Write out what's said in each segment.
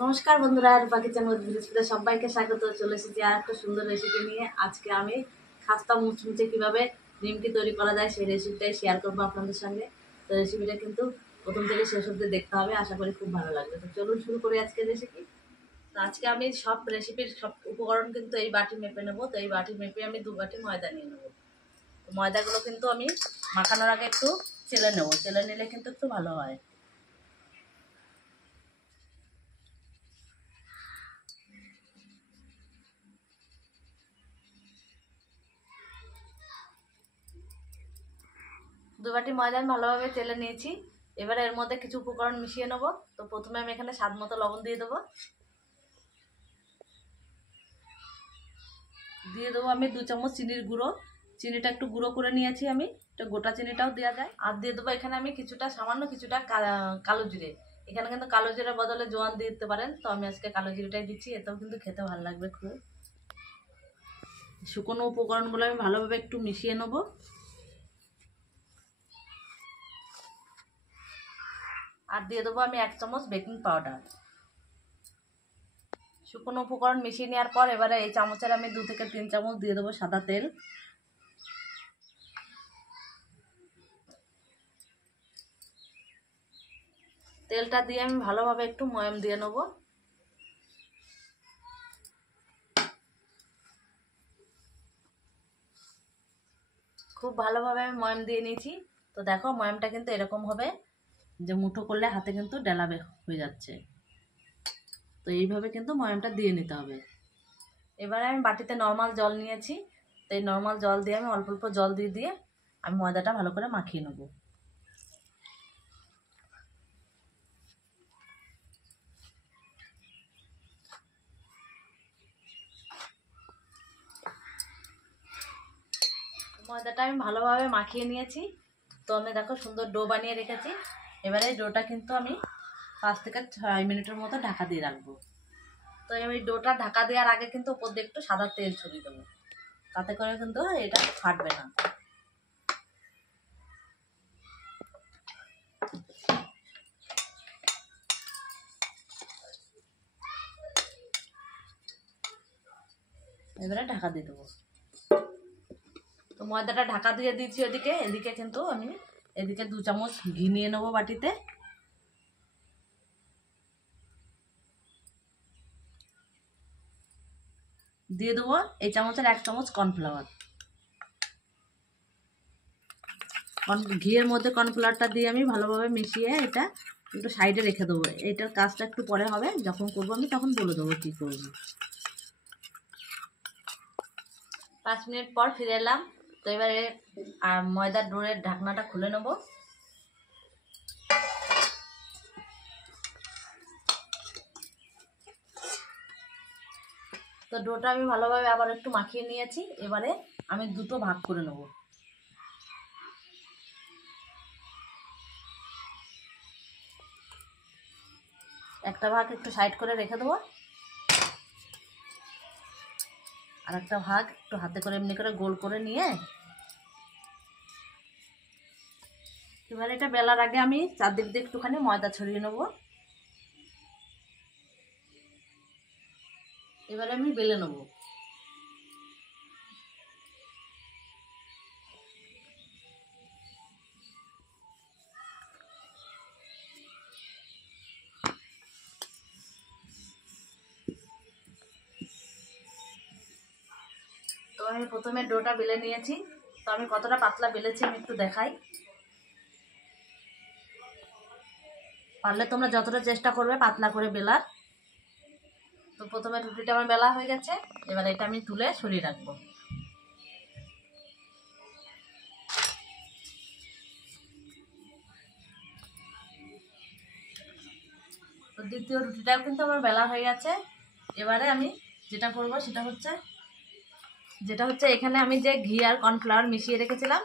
নমস্কার বন্ধুরা, রূপা kitchen with ভিলেজে সবাইকে স্বাগত। চলে এসেছি আর একটা সুন্দর রেসিপি নিয়ে। আজকে আমি খাস্তা মুচমুচে কীভাবে নিমকি তৈরি করা যায় সেই রেসিপিটাই শেয়ার করবো আপনাদের সঙ্গে। তো রেসিপিটা কিন্তু প্রথম থেকে শেষ অবধি দেখতে হবে, আশা করি খুব ভালো লাগবে। তো চলুন শুরু করি আজকের রেসিপি। তো আজকে আমি সব রেসিপির সব উপকরণ কিন্তু এই বাটি মেপে নেবো। তো এই বাটি মেপে আমি 2 বাটি ময়দা নিয়ে নেবো। তো ময়দাগুলো কিন্তু আমি মাখানোর আগে একটু চেলে নেবো, চেলে নিলে কিন্তু একটু ভালো হয়। দু বাটি ময়দা আমি ভালোভাবে চেলে নিয়েছি। এবারে এর মধ্যে কিছু উপকরণ মিশিয়ে নেবো। তো প্রথমে আমি এখানে স্বাদ মতো লবণ দিয়ে দেবো। দিয়ে দেবো আমি 2 চামচ চিনির গুঁড়ো। চিনিটা একটু গুঁড়ো করে নিয়েছি আমি, এটা গোটা চিনিটাও দেওয়া যায়। আর দিয়ে দেবো এখানে আমি সামান্য কিছুটা কালো জিরে। এখানে কিন্তু কালো জিরের বদলে জোয়ান দিয়ে দিতে পারেন, তো আমি আজকে কালো জিরেটাই দিচ্ছি, এতেও কিন্তু খেতে ভালো লাগবে খুব। শুকনো উপকরণগুলো আমি ভালোভাবে একটু মিশিয়ে নেবো। আর দিয়ে দেবো আমি 1 চামচ বেকিং পাউডার। শুকনো উপকরণ মিশিয়ে নেওয়ার পর এবারে এই চামচের আমি 2 থেকে 3 চামচ দিয়ে দেবো সাদা তেল। তেলটা দিয়ে আমি ভালোভাবে একটু ময়াম দিয়ে নেবো। খুব ভালোভাবে আমি ময়াম দিয়ে নিয়েছি। তো দেখো ময়ামটা কিন্তু এরকম হবে যে মুঠো করলে হাতে কিন্তু ডেলা হয়ে যাচ্ছে। তো এইভাবে কিন্তু ময়ামটা দিয়ে নিতে হবে। এবারে আমি বাটিতে নর্মাল জল নিয়েছি। তো এই নর্মাল জল দিয়ে আমি অল্প অল্প জল দিয়ে দিয়ে আমি ময়দাটা ভালো করে মাখিয়ে নেব। ময়দাটা আমি ভালোভাবে মাখিয়ে নিয়েছি। তো আমি দেখো সুন্দর ডো বানিয়ে রেখেছি। এবারে ডোটা কিন্তু আমি 5 থেকে 6 মিনিটের মতো ঢাকা দিয়ে রাখবো। তো আমি ডোটা ঢাকা দেওয়ার আগে কিন্তু উপর দিয়ে একটু সাদা তেল ছড়িয়ে দেবো, তাতে করে কিন্তু এটা ফাটবে না। এবারে ঢাকা দিয়ে দেবো। তো ময়দাটা ঢাকা দিয়ে দিচ্ছি ওদিকে। এদিকে কিন্তু আমি এদিকে 2 চামচ ঘি নিয়ে নেবো বাটিতে। দিয়ে দেবো এই চামচের 1 চামচ কর্নফ্লাওয়ার। ঘিয়ের মধ্যে কর্নফ্লাওয়ারটা দিয়ে আমি ভালোভাবে মিশিয়ে এটা একটু সাইডে রেখে দেবো। এইটার কাজটা একটু পরে হবে, যখন করবো আমি তখন বলে দেবো কী করবো। 5 মিনিট পর ফিরে এলাম। তো এবারে ময়দার ডোরের ঢাকনাটা খুলে নেবো। তো ডোটা আমি ভালোভাবে আবার একটু মাখিয়ে নিয়েছি। এবারে আমি দুটো ভাগ করে নেব। একটা ভাগ একটু সাইড করে রেখে দেবো, আর একটা ভাগ একটু হাতে করে এমনি করে গোল করে নিয়ে এবারে এটা বেলার আগে আমি চারদিক দিয়ে একটুখানি ময়দা ছড়িয়ে নেব। এবারে আমি বেলে নেব। তো আমি প্রথমে ডোটা বেলে নিয়েছি। তো আমি কতটা পাতলা বেলেছি আমি একটু দেখাই। পারলে তোমরা যতটা চেষ্টা করবে পাতলা করে বেলার। তো প্রথমে রুটিটা আমার বেলা হয়ে গেছে। এবার এটা আমি তুলে সরিয়ে রাখবো। তো দ্বিতীয় রুটিটাও কিন্তু আমার বেলা হয়ে গেছে। এবারে আমি যেটা করব যেটা হচ্ছে এখানে আমি যে ঘি আর কর্নফ্লাওয়ার মিশিয়ে রেখেছিলাম,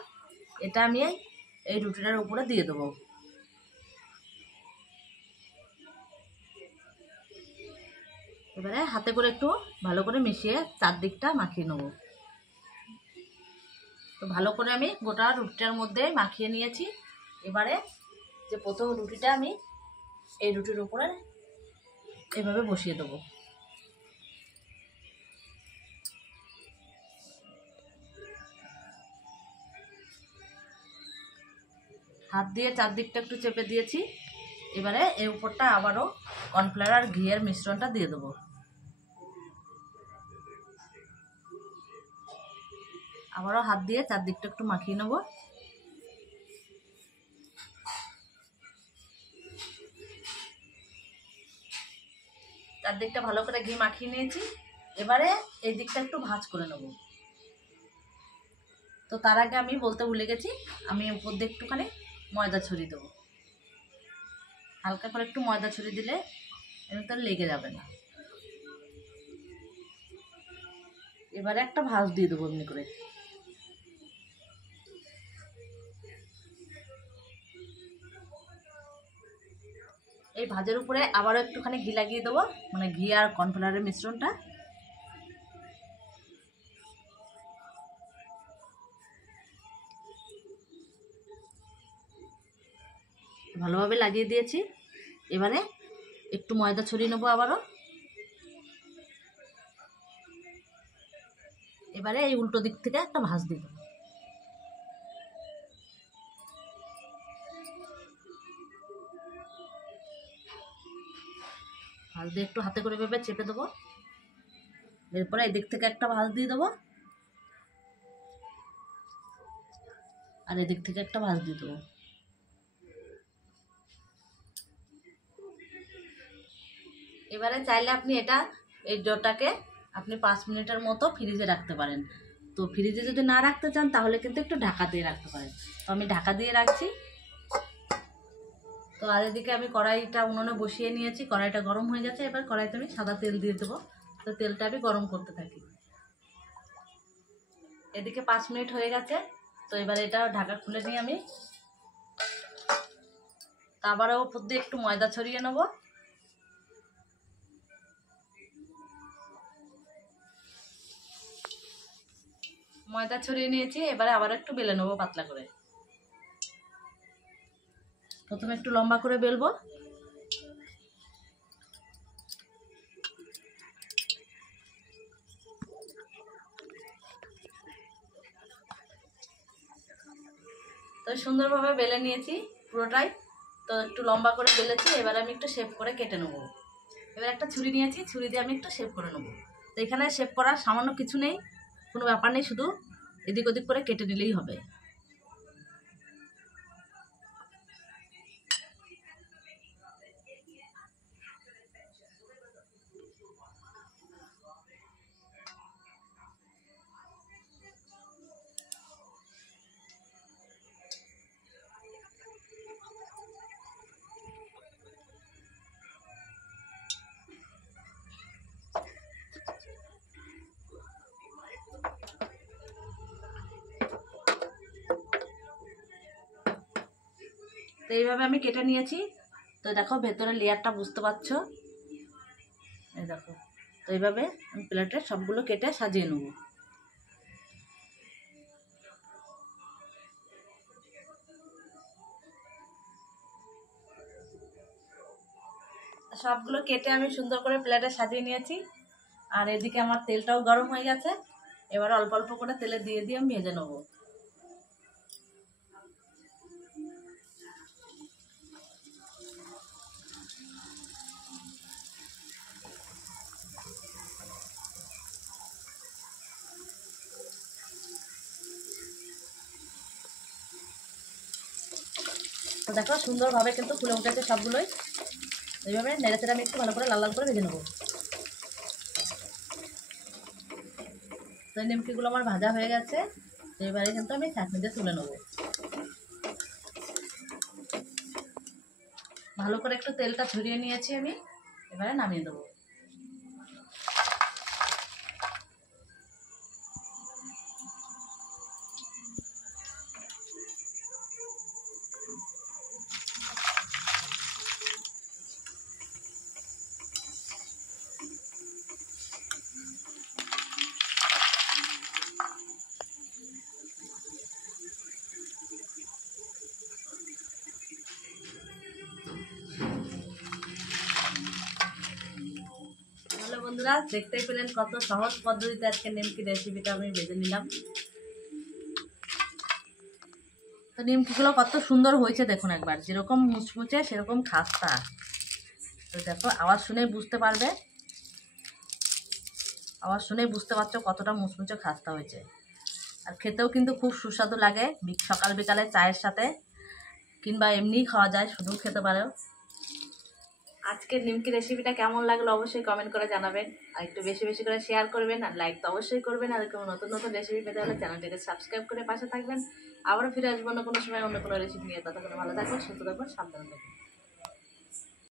এটা আমি এই রুটিটার উপরে দিয়ে দেবো। এবারে হাতে করে একটু ভালো করে মিশিয়ে চারদিকটা মাখিয়ে নেব। তো ভালো করে আমি গোটা রুটিটার মধ্যে মাখিয়ে নিয়েছি। এবারে যে প্রথম রুটিটা আমি এই রুটির উপরে এভাবে বসিয়ে দেবো। হাত দিয়ে চারদিকটা একটু চেপে দিয়েছি। এবারে এর উপরটা আবারও কর্নফ্লাওয়ার আর ঘিয়ের মিশ্রণটা দিয়ে দেবো। আবারও হাত দিয়ে চারদিকটা একটু মাখিয়ে নেব। চারদিকটা ভালো করে ঘি মাখিয়ে নিয়েছি। এবারে এই দিকটা একটু ভাঁজ করে নেব। তো তার আগে আমি বলতে ভুলে গেছি, আমি উপর দিয়ে একটুখানি ময়দা ছড়িয়ে দেবো। হালকা করে একটু ময়দা ছড়িয়ে দিলে এর তো লেগে যাবে না। এবারে একটা ভাঁজ দিয়ে দেবো এমনি করে। এই ভাজের উপরে আবারও একটুখানি ঘি লাগিয়ে দেবো, মানে ঘি আর কর্নফ্লাওয়ারের মিশ্রণটা। ভালোভাবে লাগিয়ে দিয়েছি। এবারে একটু ময়দা ছড়িয়ে নেবো আবারও। এবারে এই উল্টো দিক থেকে একটা ভাঁজ দিয়ে দেবো। ভাঁজ দিয়ে একটু হাতে করে ভেবে চেপে দেবো। এরপরে এই দিক থেকে একটা ভাঁজ দিয়ে দেবো, আর এদিক থেকে একটা ভাঁজ দিয়ে দেবো। এবারে চাইলে আপনি এই ডোটাকে আপনি 5 মিনিটের মতো ফ্রিজে রাখতে পারেন। তো ফ্রিজে যদি না রাখতে চান তাহলে কিন্তু একটু ঢাকা দিয়ে রাখতে পারেন। তো আমি ঢাকা দিয়ে রাখছি। তো আর এদিকে আমি কড়াইটা উনুনে বসিয়ে নিয়েছি। কড়াইটা গরম হয়ে গেছে। এবার কড়াইতে আমি সাদা তেল দিয়ে দেবো। তো তেলটা আমি গরম করতে থাকি। এদিকে 5 মিনিট হয়ে গেছে। তো এবার এটা ঢাকা খুলে নিয়ে আমি আবারও উপর দিয়ে একটু ময়দা ছড়িয়ে নেব। ময়দা ছড়িয়ে নিয়েছি। এবারে আবার একটু বেলে নেবো পাতলা করে। প্রথমে একটু লম্বা করে বেলবো। তো সুন্দরভাবে বেলে নিয়েছি পুরোটাই। তো একটু লম্বা করে বেলেছি। এবার আমি একটু শেপ করে কেটে নেবো। এবার একটা ছুরি নিয়েছি, ছুরি দিয়ে আমি একটু শেপ করে নেবো। তো এখানে শেপ করার সামান্য কিছু নেই, কোনো ব্যাপার নেই, শুধু এদিক ওদিক করে কেটে নিলেই হবে। তো এইভাবে আমি কেটে নিয়েছি। তো দেখো ভেতরের লেয়ারটা বুঝতে পারছো, এই দেখো। তো এইভাবে আমি প্লেটে সবগুলো কেটে সাজিয়ে নেব। সবগুলো কেটে আমি সুন্দর করে প্লেটে সাজিয়ে নিয়েছি। আর এদিকে আমার তেলটাও গরম হয়ে গেছে। এবার অল্প অল্প করে তেলে দিয়ে দিয়ে আমি ভেজে নেবো। তো দেখো সুন্দরভাবে কিন্তু ফুলে উঠেছে সবগুলোই। এইভাবে নেড়ে চেড়ে আমি একটু ভালো করে লাল লাল করে ভেজে নেবো। তো এই নিমকিগুলো আমার ভাজা হয়ে গেছে। এবারে কিন্তু আমি চাটনিতে তুলে নেবো। ভালো করে একটু তেলটা ঝরিয়ে নিয়েছি আমি। এবারে নামিয়ে দেবো। বন্ধুরা দেখতেই পেলেন কত সহজ পদ্ধতিতে আজকে নিমকি রেসিপিটা আমি ভেজে নিলাম। তো নিমকিগুলো কত সুন্দর হয়েছে দেখুন একবার, যেরকম মুচমুচে সেরকম খাস্তা। তো দেখো আওয়াজ শুনেই বুঝতে পারবে, আওয়াজ শুনেই বুঝতে পারছো কতটা মুচমুচে খাস্তা হয়েছে। আর খেতেও কিন্তু খুব সুস্বাদু লাগে, সকাল বিকালে চায়ের সাথে কিংবা এমনিই খাওয়া যায়, শুধু খেতে পারো। আজকের নিমকি রেসিপিটা কেমন লাগলো অবশ্যই কমেন্ট করে জানাবেন, আর একটু বেশি বেশি করে শেয়ার করবেন, আর লাইক তো অবশ্যই করবেন। আর এরকম নতুন নতুন রেসিপি পেতে হলে চ্যানেলটিকে সাবস্ক্রাইব করে পাশে থাকবেন। আবারও ফিরে আসবো অন্য কোনো সময় অন্য কোনো রেসিপি নিয়ে। ততক্ষণ ভালো থাকবেন, সুস্থ থাকবেন, সাবধানে থাকবেন।